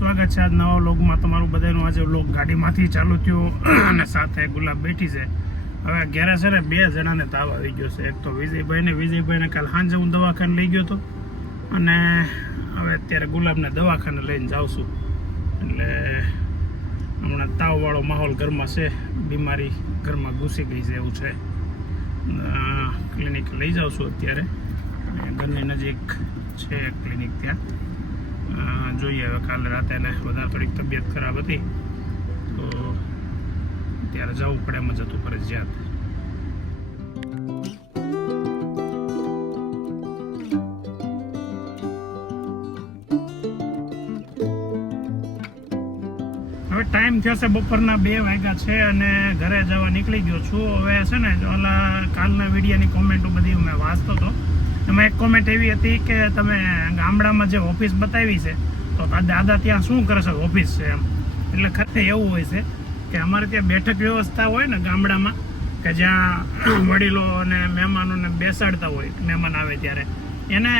સ્વાગત છે આજ નવા વ્લોગમાં. તમારું બધાનું આજે વ્લોગ ગાડીમાંથી ચાલુ થયો અને સાથે ગુલાબ બેઠી છે. હવે ઘેરે છે ને બે જણાને તાવ આવી ગયો છે. એક તો વિજયભાઈને વિજયભાઈને કાલ સાંજે હું દવાખાને લઈ ગયો હતો. અને હવે અત્યારે ગુલાબને દવાખાને લઈને જાઉં છું. એટલે હમણાં તાવવાળો માહોલ ઘરમાં છે. બીમારી ઘરમાં ઘૂસી ગઈ છે એવું છે. ક્લિનિક લઈ જાઉં છું અત્યારે. ઘરની નજીક છે ક્લિનિક ત્યાં. જોઈએ હવે કાલે રાતે એને વધારે થોડીક તબિયત ખરાબ હતી. તો ત્યારે જવું પડે એમ જ હતું ફરજિયાત. હવે ટાઈમ થયો છે બપોરના બે વાગ્યા છે અને ઘરે જવા નીકળી ગયો છું. હવે છે ને ઓલા કાલના વિડીયાની કોમેન્ટો બધી મેં વાંચતો હતો. એમાં એક કોમેન્ટ એવી હતી કે તમે ગામડામાં જે ઓફિસ બતાવી છે, તો દાદા ત્યાં શું કરશે ઓફિસ છે એમ. એટલે ખરેખર એવું હોય છે કે અમારે ત્યાં બેઠક વ્યવસ્થા હોય ને ગામડામાં, કે જ્યાં વડીલો અને મહેમાનોને બેસાડતા હોય, મહેમાન આવે ત્યારે. એને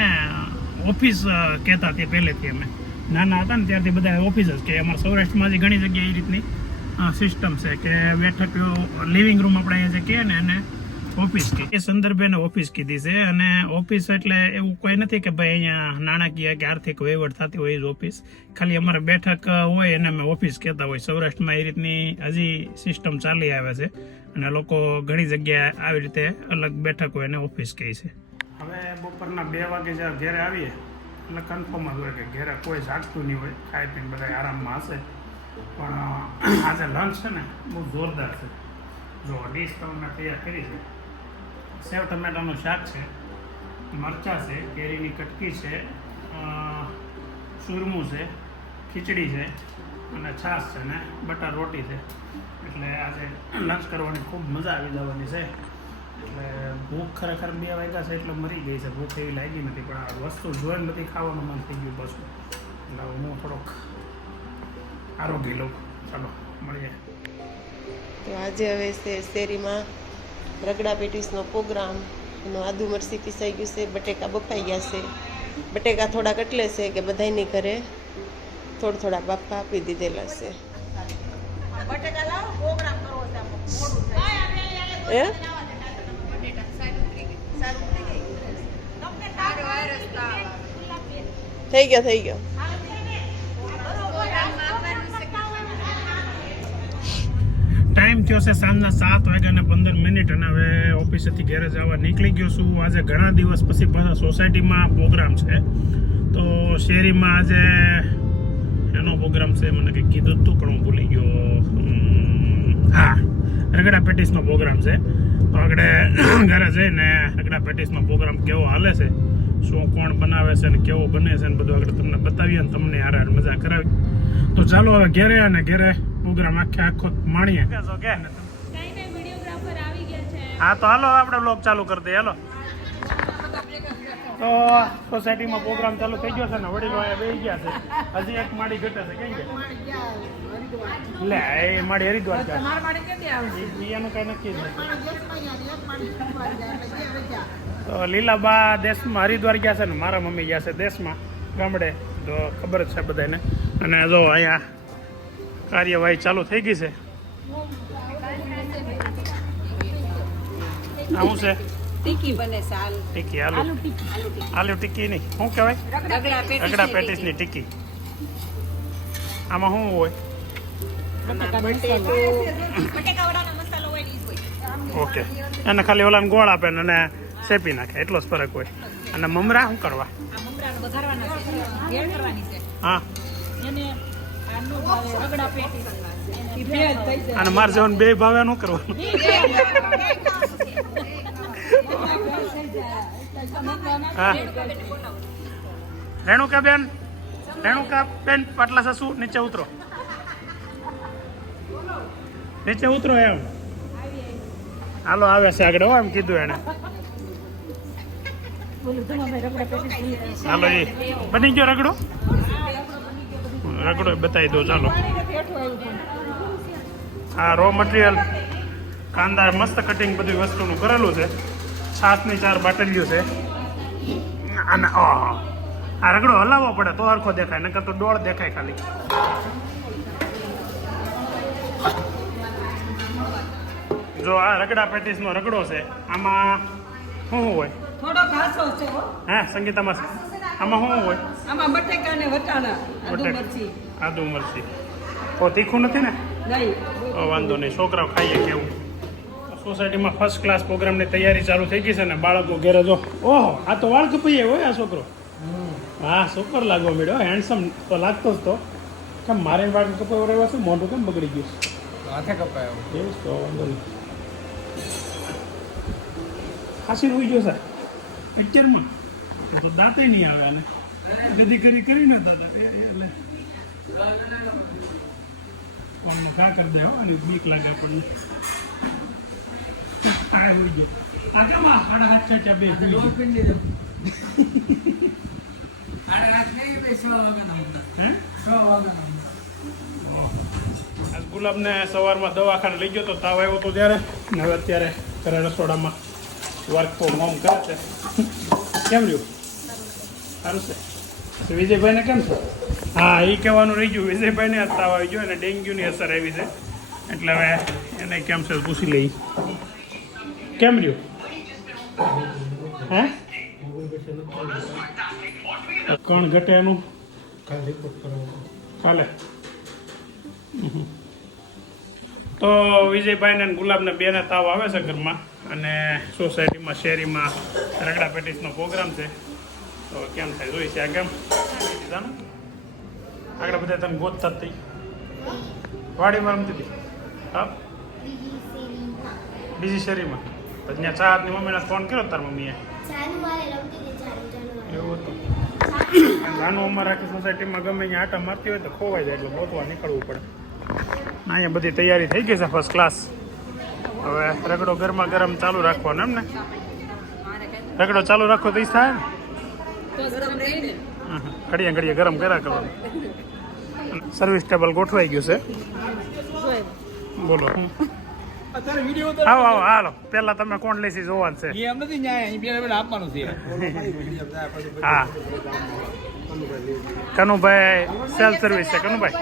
ઓફિસ કહેતા તે પહેલેથી અમે. નાના હતા ને ત્યારથી બધા ઓફિસ જ કે અમારા સૌરાષ્ટ્રમાં જે ઘણી જગ્યાએ એ રીતની સિસ્ટમ છે કે બેઠક લિવિંગ રૂમ આપણે અહીંયા જે કહીએ ને એને ઓફિસ એ સંદર્ભે ઓફિસ કીધી છે અને ઓફિસ એટલે એવું કોઈ નથી કે ભાઈ અહીંયા નાણાકીય કે આર્થિક વહીવટ થતી હોય એ જ ઓફિસ. ખાલી અમારે બેઠક હોય એને અમે ઓફિસ કહેતા હોય. સૌરાષ્ટ્રમાં એ રીતની હજી સિસ્ટમ ચાલી આવે છે અને લોકો ઘણી જગ્યાએ આવી રીતે અલગ બેઠક હોય એને ઓફિસ કહે છે. હવે બપોરના બે વાગે જ્યારે ઘેરે આવીએ, એટલે કન્ફર્મ જ હોય કે ઘરે કોઈ જાગતું નહીં હોય. ખાઈ પીને બધા આરામમાં હશે. પણ આજે લંચ છે ને, બહુ જોરદાર છે. જો ડિસ્કાઉન્ટ તૈયાર કરી છે. સેવ ટમેટાનું શાક છે, મરચાં છે, કેરીની કટકી છે ચૂરમું છે, ખીચડી છે અને છાશ છે ને બટર રોટી છે. એટલે આજે લંચ કરવાની ખૂબ મજા આવી જવાની છે. એટલે ભૂખ ખરેખર બે વાગ્યા છે એટલે મરી ગઈ છે. ભૂખ એવી લાગી નથી, પણ આ વસ્તુ જોઈને બધી ખાવાનું મન થઈ ગયું પાછું એટલે હું થોડોક આરોગ્ય લઉં. ચાલો, મળીએ. તો આજે હવે શેરીમાં રગડા પેટીસનો પ્રોગ્રામ એનું આદુ મરસી પીસાઈ ગયું છે બટેકા બફાઈ ગયા છે. બટેકા થોડાક એટલે છે કે બધાયની ઘરે થોડા થોડા બાપા આપી દીધેલા છે. એ થઈ ગયો થઈ ગયો. ટાઈમ થયો છે સાંજના સાત વાગ્યા ને પંદર મિનિટ અને હવે ઓફિસેથી ઘરે જવા નીકળી ગયો છું. આજે ઘણા દિવસ પછી સોસાયટીમાં પ્રોગ્રામ છે. તો શેરીમાં આજે એનો પ્રોગ્રામ છે, મને કંઈક કીધું હતું પણ હું ભૂલી ગયો. હા, રગડા પેટીસનો પ્રોગ્રામ છે. તો આગળ ઘરે જઈને રગડા પેટીસનો પ્રોગ્રામ કેવો હાલે છે, શું કોણ બનાવે છે ને કેવો બને છે ને બધું આગળ તમને બતાવીએ ને તમને હારે મજા કરાવી. તો ચાલો હવે ઘેરે અને ઘેરે પ્રોગ્રામ આખે આખો માણીએ? હા તો હાલો આપણે બ્લોગ ચાલુ કરી દઈએ હાલો. તો સોસાયટીમાં પ્રોગ્રામ ચાલુ થઈ ગયો છે ને વડીલો અહીંયા બેસી ગયા છે. હજી એક માળી ઘટે છે કેમ કે? લે એ માળી હરિદ્વાર છે. બીજાનું એનું કઈ નક્કી જ નથી. તો લીલાબા દેશમાં હરિદ્વાર ગયા છે ને મારા મમ્મી ગયા છે દેશમાં ગામડે. તો ખબર જ છે બધાને. અને જો અહીંયા કાર્યવાહી ચાલુ થઈ ગઈ છે. આ શું છે? ટીકી બને આલુ ટીકી આલુ આલુ ટીકી. નહીં. શું કહેવાય? રગડા પેટીસ ટીકી. આમાં શું હોય? ને ઓકે. અને ખાલી ઓલાને ગોળ આપે ને અને શેપી નાખે. એટલો જ ફરક હોય. અને મમરા શું કરવા? આ મમરાનો વઘારવાના છે. ભેળ કરવાની છે. હા. અને મારે જવાનું બે ભાવે નું કરવાનું. હા. રેણુકા બેન રેણુકા બેન, પાટલા સસુ, નીચે ઉતરો. નીચે ઉતરો એમ. હાલો, આવે છે આગળ. એમ કીધું એને. હાલો એ બની ગયો રગડો? રગડો બતાવી દો ચાલો. આ રો મટીરિયલ કાંદા મસ્ત કટિંગ બધી વસ્તુનું કરેલું છે. છાસની ચાર બાટલીઓ છે. અને આ રગડો હલાવવો પડે તો હરખો દેખાય નકર તો ડોળ દેખાય ખાલી. જો આ રગડા પેટીસનો રગડો છે આમાં શું હોય? થોડો ઘાસો છે હા. હે સંગીતામાં આમાં શું હોય? આમાં બટેકા ને વટાણા આદુ. મરચી. આદુ મરચી. ઓ તીખું નથી ને? નહીં. વાંધો નહીં. છોકરાઓ ખાઈએ કેવું? સોસાયટીમાં ફર્સ્ટ ક્લાસ પ્રોગ્રામની તૈયારી ચાલુ થઈ ગઈ છે ને બાળકો ઘેરે જો. ઓહો આ તો વાળ કપાઈએ હોય આ છોકરો. હા સુપર લાગવા મળ્યો હેન્ડસમ તો લાગતો જ તો. કેમ મારે વાળ કપાયો રહેવા છે? મોઢું કેમ બગડી ગયું હાથે કપાયો. એવું તો વાંધો નહીં. ખાસી રોઈ ગયો સાહેબ. પિક્ચરમાં તો દાંતે નહીં આવે આને. બધી કરી ને દાદા એટલે આમનું ખા કરી દે હો અને બીક લાગે આપણને. આ રોઈ ગયો. આ કેમ આ સાડા હાથ ચાચા બે ગુલાબને સવારમાં દવાખાને લઈ ગયો તો તાવ આવ્યો તો ત્યારે. હવે અત્યારે ઘરે રસોડામાં વર્ક ફ્રોમ હોમ કરે છે. કેમ રહ્યું? સારું છે. વિજયભાઈને કેમ છે? હા એ કહેવાનું રહી ગયું. વિજયભાઈને તાવ આવી ગયો અને ડેન્ગ્યુની અસર આવી છે. એટલે હવે એને કેમ છે પૂછી લઈ કેમ રહ્યું? હે? કણ ઘટે એનું? કાલે તો વિજયભાઈને અને ગુલાબને બેને તાવ આવે છે ઘરમાં અને સોસાયટીમાં શેરીમાં રગડા પેટીસનો પ્રોગ્રામ છે. તો કેમ થાય? જોઈ છે આ કેમ? જાનું આગળ બધા તને ગોતતા થઈ વાડીમાં રમતી હતી હા? બીજી શેરીમાં? તો ત્યાં ચારની મમ્મીને ફોન કર્યો તાર મમ્મીએ? એવું હતું. નાનું અમારે આખી સોસાયટીમાં ગમે ત્યાં આટા મારતી હોય તો ખોવાઈ જાય એટલે ગોતવા નીકળવું પડે. ના, અહીંયા બધી તૈયારી થઈ ગઈ છે ફર્સ્ટ ક્લાસ હવે રગડો ગરમા ગરમ ચાલુ રાખવાનો એમ ને? રગડો ચાલુ રાખો તો ઈ થાય ને તો ગરમ રહે ને હમ, ઘડીએ ઘડીએ ગરમ કર્યા કરવાનું સર્વિસ ટેબલ ગોઠવાઈ ગયું છે બોલો આવો આવો હાલો પેલા તમે કોણ લેસી જોવાનું છે એમ નથી ન્યાય અહીં પેલા પેલા આપવાનું છે હા કનુભાઈ સેલ્ફ સર્વિસ છે કનુભાઈ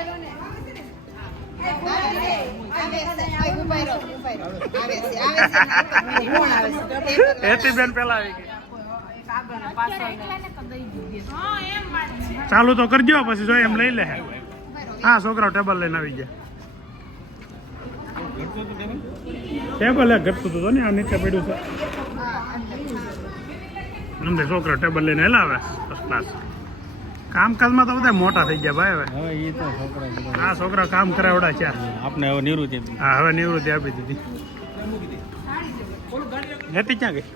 હેતીબેન પેલા આવી ગઈ ચાલુ તો કરજો પછી જો એમ લઈ લે. હા છોકરાઓ ટેબલ લઈને આવી ગયા. ટેબલ ઘટતું હતું ને આ નીચે પડ્યું છે. અંદર છોકરા ટેબલ લઈને હલાવે ફર્સ્ટ ક્લાસ કામકાજમાં તો બધા મોટા થઈ ગયા ભાઈ હવે. હવે એ તો છોકરા આ છોકરા કામ કરાવડા છે. આપણે હવે નિવૃત્તિ હા હવે નિવૃત્તિ આપી દીધી. હેતી ક્યાં ગઈ?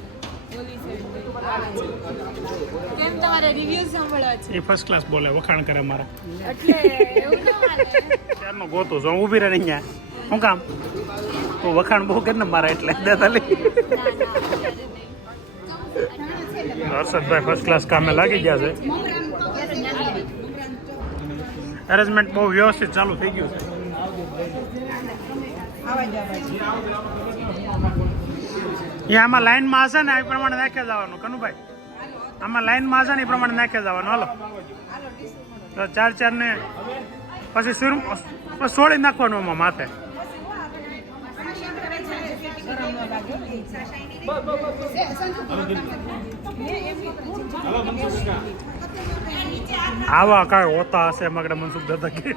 કેમ તમારે રિવ્યુ સાંભળવા છે? એ ફર્સ્ટ ક્લાસ બોલે વખાણ કરે મારા. એટલે એવું ન માને ગોતું છું? હું ઊભી રહે અહીંયા. શું કામ? તો વખાણ બહુ કરે ને મારા એટલે દેતા લઈ હર્ષદભાઈ ફર્સ્ટ ક્લાસ કામે લાગી ગયા છે. અરેન્જમેન્ટ બહુ વ્યવસ્થિત ચાલુ થઈ ગયું છે. એ આમાં લાઈનમાં હશે ને એ પ્રમાણે નાખ્યા જવાનું. કનુભાઈ આમાં લાઈનમાં હશે ને એ પ્રમાણે નાખ્યા જવાનું. હાલો. તો ચાર ચાર ને પછી સુર સોળી નાખવાનું એમાં માથે. આવા કાંઈ હોતા હશે મગડે મનસુખ દાદા કે.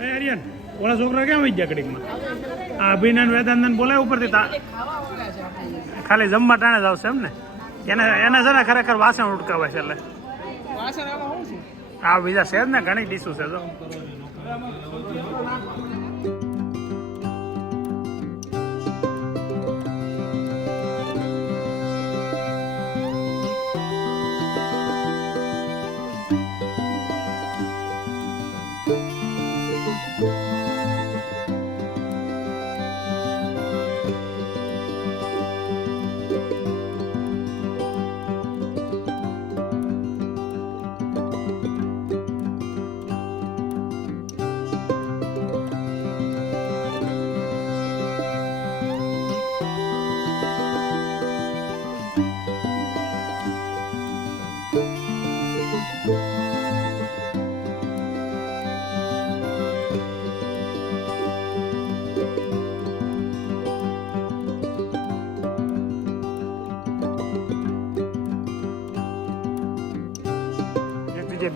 એ આર્યન ઓલા છોકરા કેમ આવી ગયા કડીકમાં? આ અભિનંદન વેદાંતન બોલાય ઉપરથી ખાલી જમવા ટાણે જ આવશે એમ ને? એને એને છે ને ખરેખર વાસણ ઉટકાવે છે એટલે. આ બીજા છે જ ને ઘણી ડીશું છે જો.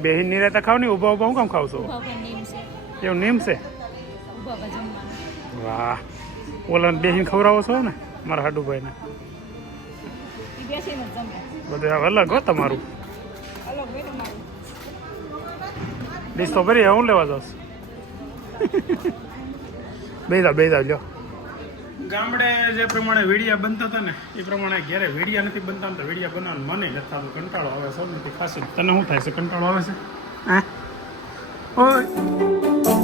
બેહીન રહેતા ખાવ ને ઊભા ઊભા હું કામ ખાવ છો? નીમ છે. એવું નિયમ છે? વાહ. ઓલા બેહીન ખવડાવો છો ને મારા હાડુભાઈને. ઈ બેસીને જ જમે. બધું અલગ હો તમારું. ડીશ તો ભરી હું લેવા જાઉં બેદા બેદા લ્યો. ગામડે જે પ્રમાણે વેડિયા બનતા હતા ને, એ પ્રમાણે ઘેરે વેડિયા નથી બનતા તો વેડિયા બનાવવાનું મને નથી થતું. કંટાળો આવે સૌ નથી ખાસ. તને શું થાય છે? કંટાળો આવે છે? હા. ઓય.